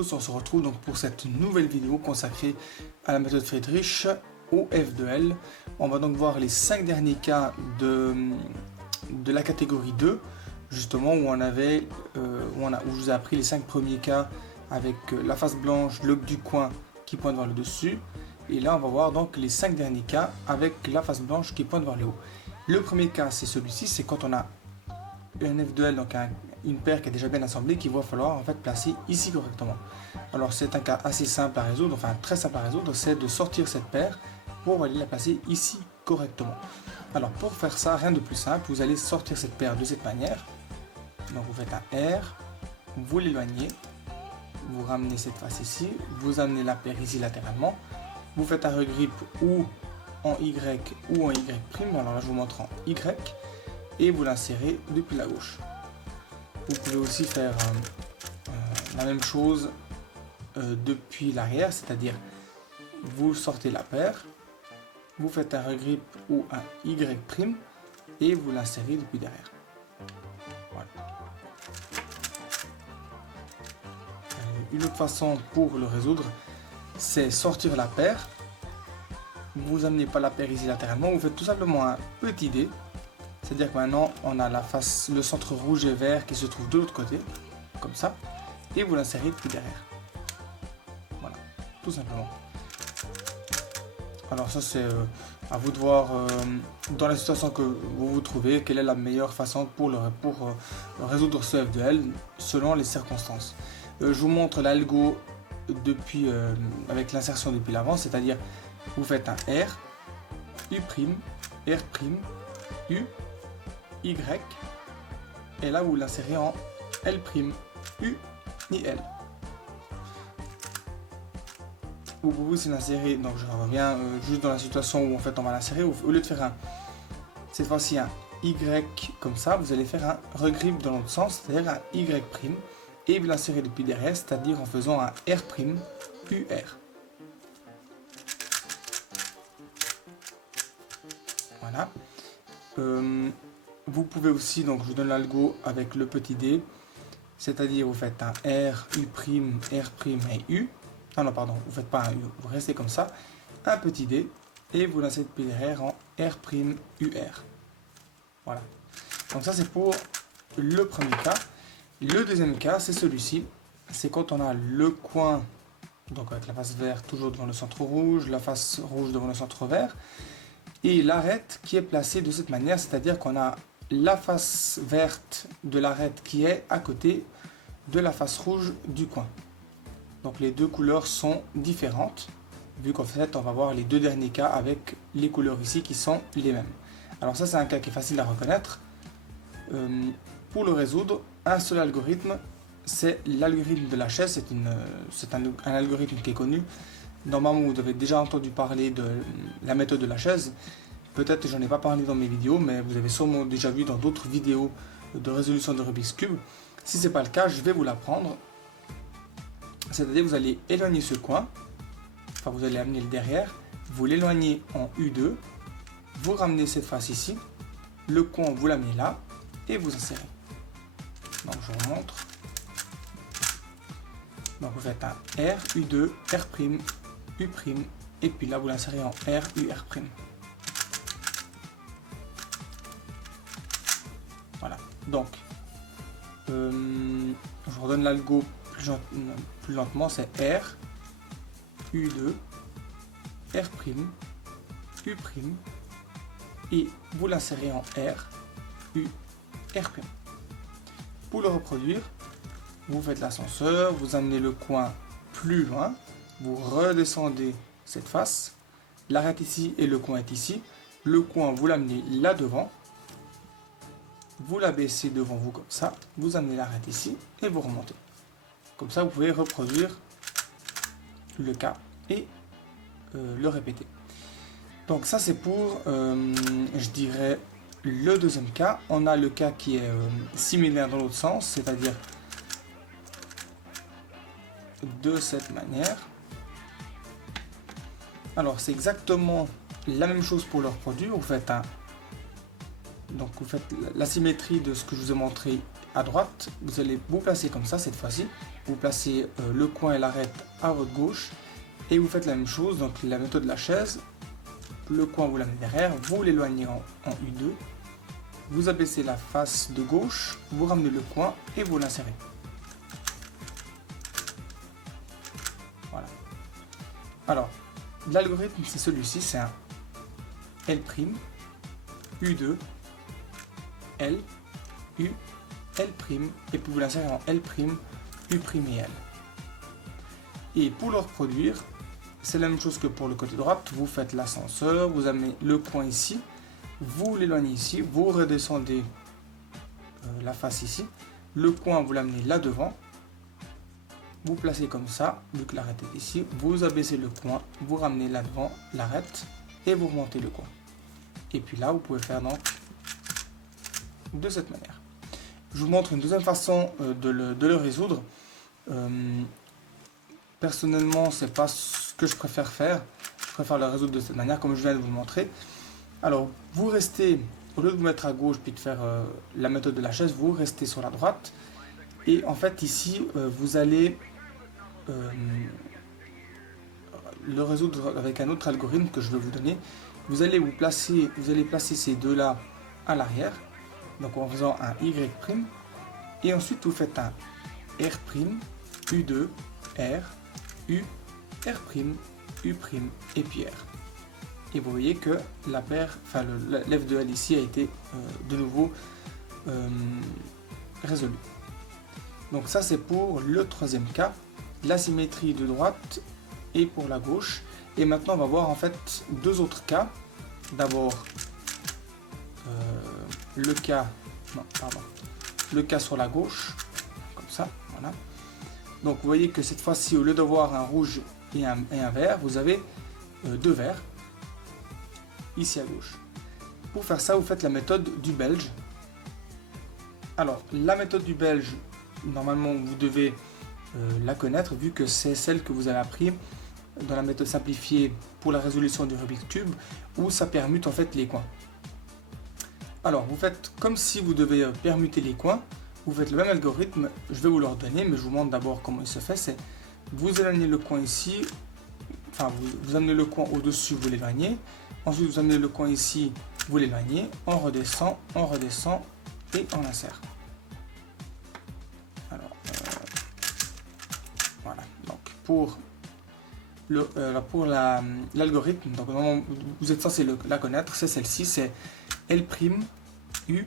tous, on se retrouve donc pour cette nouvelle vidéo consacrée à la méthode Friedrich au F2L. On va donc voir les 5 derniers cas de la catégorie 2, justement où je vous ai appris les 5 premiers cas avec la face blanche, le du coin qui pointe vers le dessus. Et là on va voir donc les 5 derniers cas avec la face blanche qui pointe vers le haut. Le premier cas c'est celui-ci, c'est quand on a un F2L, donc une paire qui est déjà bien assemblée, qu'il va falloir en fait placer ici correctement. Alors c'est un cas assez simple à résoudre, enfin très simple à résoudre, c'est de sortir cette paire pour aller la placer ici correctement. Alors pour faire ça, rien de plus simple, vous allez sortir cette paire de cette manière. Donc vous faites un R, vous l'éloignez, vous ramenez cette face ici, vous amenez la paire ici latéralement, vous faites un regrip ou en Y ou en Y', alors là je vous montre en Y, et vous l'insérez depuis la gauche. Vous pouvez aussi faire la même chose depuis l'arrière, c'est-à-dire vous sortez la paire, vous faites un regrip ou un Y' et vous l'insérez depuis derrière. Voilà. Une autre façon pour le résoudre, c'est sortir la paire. Vous amenez pas la paire ici latéralement, vous faites tout simplement un petit dé. C'est-à-dire que maintenant on a la face, le centre rouge et vert qui se trouve de l'autre côté, comme ça, et vous l'insérez depuis derrière. Voilà, tout simplement. Alors ça c'est à vous de voir dans la situation que vous vous trouvez, quelle est la meilleure façon pour résoudre ce F2L selon les circonstances. Je vous montre l'algo depuis avec l'insertion depuis l'avant, c'est-à-dire vous faites un R, U', R', U, Y, et là vous l'insérez en L', U, ni L. Vous pouvez aussi l'insérer, donc je reviens juste dans la situation où en fait on va l'insérer, au lieu de faire cette fois-ci un Y comme ça, vous allez faire un regrip dans l'autre sens, c'est-à-dire un Y', et vous l'insérez depuis derrière, c'est-à-dire en faisant un R', UR. Voilà. Vous pouvez aussi, donc je vous donne l'algo avec le petit dé, c'est-à-dire vous faites un R, U', R' et U. Ah non, pardon, vous faites pas un U, vous restez comme ça, un petit dé, et vous lancez depuis derrière en R', UR. Voilà. Donc ça c'est pour le premier cas. Le deuxième cas, c'est celui-ci, c'est quand on a le coin, donc avec la face verte toujours devant le centre rouge, la face rouge devant le centre vert, et l'arête qui est placée de cette manière, c'est-à-dire qu'on a la face verte de l'arête qui est à côté de la face rouge du coin. Donc les deux couleurs sont différentes, vu qu'en fait on va voir les deux derniers cas avec les couleurs ici qui sont les mêmes. Alors ça c'est un cas qui est facile à reconnaître. Pour le résoudre, un seul algorithme, c'est l'algorithme de la chaise, c'est un algorithme qui est connu. Normalement vous avez déjà entendu parler de la méthode de la chaise. Peut-être que j'en ai pas parlé dans mes vidéos, mais vous avez sûrement déjà vu dans d'autres vidéos de résolution de Rubik's Cube. Si ce n'est pas le cas, je vais vous l'apprendre. C'est-à-dire vous allez éloigner ce coin, enfin vous allez amener le derrière, vous l'éloignez en U2, vous ramenez cette face ici, le coin vous l'amenez là, et vous insérez. Donc je vous montre. Donc vous faites un R, U2, R', U', et puis là vous l'insérez en R, U, R'. Voilà, donc je vous redonne l'algo plus lentement, c'est R, U2, R', U', et vous l'insérez en R, U, R'. Pour le reproduire, vous faites l'ascenseur, vous amenez le coin plus loin, vous redescendez cette face, l'arête ici et le coin est ici, le coin vous l'amenez là devant, vous l'abaissez devant vous comme ça, vous amenez l'arête ici et vous remontez. Comme ça vous pouvez reproduire le cas et le répéter. Donc ça c'est pour, je dirais, le deuxième cas. On a le cas qui est similaire dans l'autre sens, c'est-à-dire de cette manière. Alors c'est exactement la même chose pour le reproduire. Vous faites la symétrie de ce que je vous ai montré à droite, vous allez vous placer comme ça cette fois-ci. Vous placez le coin et l'arête à votre gauche et vous faites la même chose, donc la méthode de la chaise. Le coin vous l'amenez derrière, vous l'éloignez en U2. Vous abaissez la face de gauche, vous ramenez le coin et vous l'insérez. Voilà. Alors, l'algorithme c'est celui-ci, c'est un L', U2, L, U, L', et puis vous l'insérez en L', U' et L. Et pour le reproduire, c'est la même chose que pour le côté droit, vous faites l'ascenseur, vous amenez le coin ici, vous l'éloignez ici, vous redescendez la face ici, le coin vous l'amenez là devant, vous placez comme ça, vu que l'arête est ici, vous abaissez le coin, vous ramenez là devant l'arête et vous remontez le coin. Et puis là, vous pouvez faire donc de cette manière. Je vous montre une deuxième façon de le résoudre. Personnellement, c'est pas ce que je préfère faire. Je préfère le résoudre de cette manière, comme je viens de vous le montrer. Alors, vous restez, au lieu de vous mettre à gauche puis de faire la méthode de la chaise, vous restez sur la droite. Et en fait, ici, vous allez le résoudre avec un autre algorithme que je vais vous donner. Vous allez placer ces deux-là à l'arrière, donc en faisant un Y', et ensuite vous faites un R', U2, R, U, R', U', et puis R. Et vous voyez que la paire, enfin l'F de L ici a été de nouveau résolu. Donc ça c'est pour le troisième cas, la symétrie de droite et pour la gauche. Et maintenant on va voir en fait deux autres cas. D'abord le cas sur la gauche, comme ça, voilà. Donc vous voyez que cette fois-ci, au lieu d'avoir un rouge et un vert, vous avez deux verts ici à gauche. Pour faire ça, vous faites la méthode du belge. Alors la méthode du belge, normalement vous devez la connaître vu que c'est celle que vous avez appris dans la méthode simplifiée pour la résolution du Rubik's Cube, où ça permute en fait les coins. Alors vous faites comme si vous devez permuter les coins, vous faites le même algorithme, je vais vous le redonner, mais je vous montre d'abord comment il se fait. C'est vous éloignez le coin ici, enfin vous amenez le coin au-dessus, vous l'éloignez, ensuite vous amenez le coin ici, vous l'éloignez, on redescend et on insère. Alors voilà, donc pour l'algorithme, donc normalement vous êtes censé la connaître, c'est celle-ci, c'est L', U,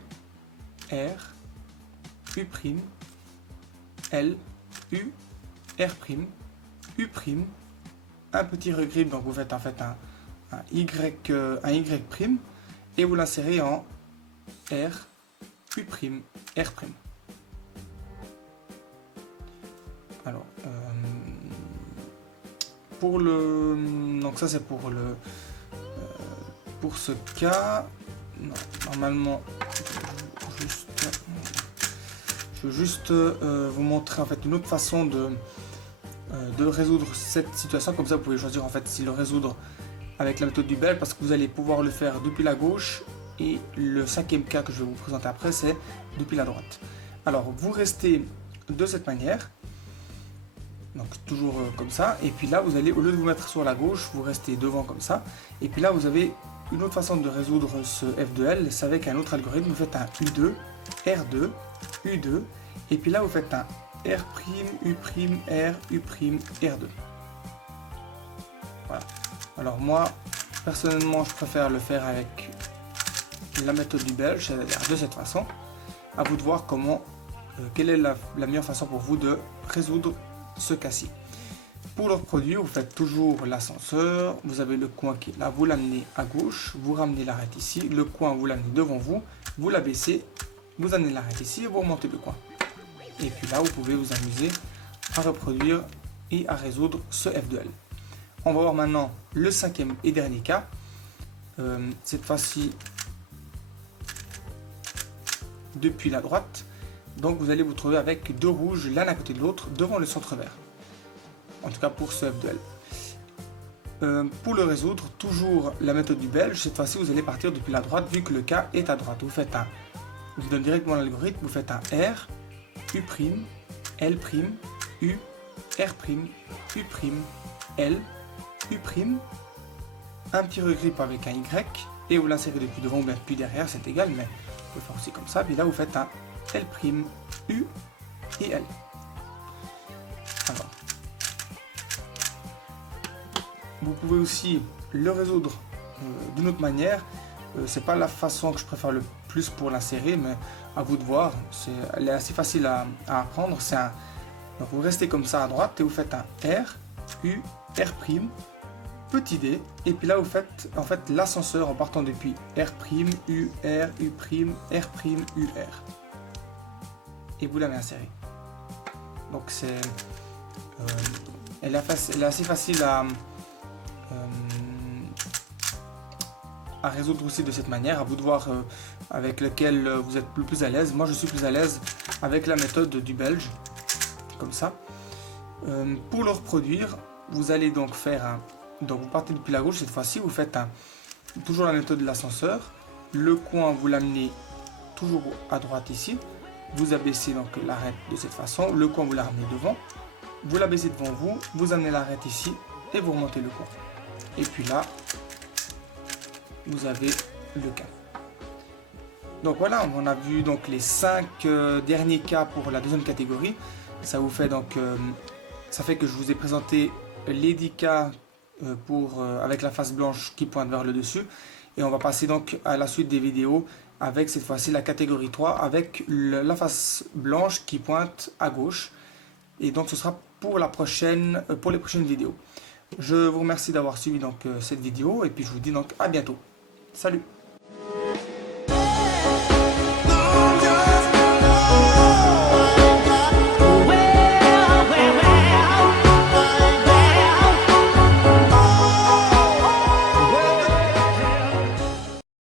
R, U', L, U, R', U', un petit regroupe, donc vous faites en fait un Y', et vous l'insérez en R, U', R'. Alors, donc ça c'est pour ce cas. Non, normalement, je veux juste vous montrer en fait une autre façon de résoudre cette situation. Comme ça, vous pouvez choisir en fait si le résoudre avec la méthode du belge, parce que vous allez pouvoir le faire depuis la gauche, et le cinquième cas que je vais vous présenter après, c'est depuis la droite. Alors, vous restez de cette manière. Donc toujours comme ça, et puis là vous allez, au lieu de vous mettre sur la gauche, vous restez devant comme ça, et puis là vous avez une autre façon de résoudre ce F de L, c'est avec un autre algorithme. Vous faites un U2, R2, U2, et puis là vous faites un R', U', R, U', R2. Voilà. Alors moi, personnellement, je préfère le faire avec la méthode du belge, c'est-à-dire de cette façon. À vous de voir quelle est la meilleure façon pour vous de résoudre ce cas-ci. Pour le reproduire, vous faites toujours l'ascenseur, vous avez le coin qui est là, vous l'amenez à gauche, vous ramenez l'arête ici, le coin vous l'amenez devant vous, vous l'abaissez, vous amenez l'arête ici et vous remontez le coin. Et puis là, vous pouvez vous amuser à reproduire et à résoudre ce F de L. On va voir maintenant le cinquième et dernier cas. Cette fois-ci, depuis la droite. Donc vous allez vous trouver avec deux rouges l'un à côté de l'autre devant le centre vert. En tout cas pour ce F de L. Pour le résoudre, toujours la méthode du belge. Cette fois-ci, vous allez partir depuis la droite vu que le cas est à droite. Vous faites je vous donne directement l'algorithme. Vous faites un R, U', L', U, R', U', L, U', un petit regrip avec un Y, et vous l'insérez depuis devant ou bien depuis derrière, c'est égal, mais vous pouvez faire aussi comme ça, puis là vous faites un L', U et L. Alors, vous pouvez aussi le résoudre d'une autre manière. C'est pas la façon que je préfère le plus pour l'insérer, mais à vous de voir. Elle est assez facile à apprendre. Donc vous restez comme ça à droite et vous faites un R, U, R', petit d, et puis là vous faites en fait l'ascenseur en partant depuis R', U, R, U', R', U, R. Et vous l'avez inséré. Donc elle est assez facile à résoudre aussi de cette manière, à vous de voir avec lequel vous êtes le plus à l'aise. Moi je suis plus à l'aise avec la méthode du belge, comme ça. Pour le reproduire, vous allez donc faire donc vous partez depuis la gauche cette fois-ci, vous faites toujours la méthode de l'ascenseur, le coin vous l'amenez toujours à droite ici, vous abaissez donc l'arête de cette façon, le coin vous la ramenez devant, vous l'abaissez devant vous, vous amenez l'arête ici et vous remontez le coin. Et puis là, vous avez le cas. Donc voilà, on a vu donc les 5 derniers cas pour la deuxième catégorie. Ça vous fait donc, ça fait que je vous ai présenté les 10 cas avec la face blanche qui pointe vers le dessus. Et on va passer donc à la suite des vidéos avec cette fois-ci la catégorie 3 avec la face blanche qui pointe à gauche. Et donc ce sera pour les prochaines vidéos. Je vous remercie d'avoir suivi donc cette vidéo et puis je vous dis donc à bientôt. Salut!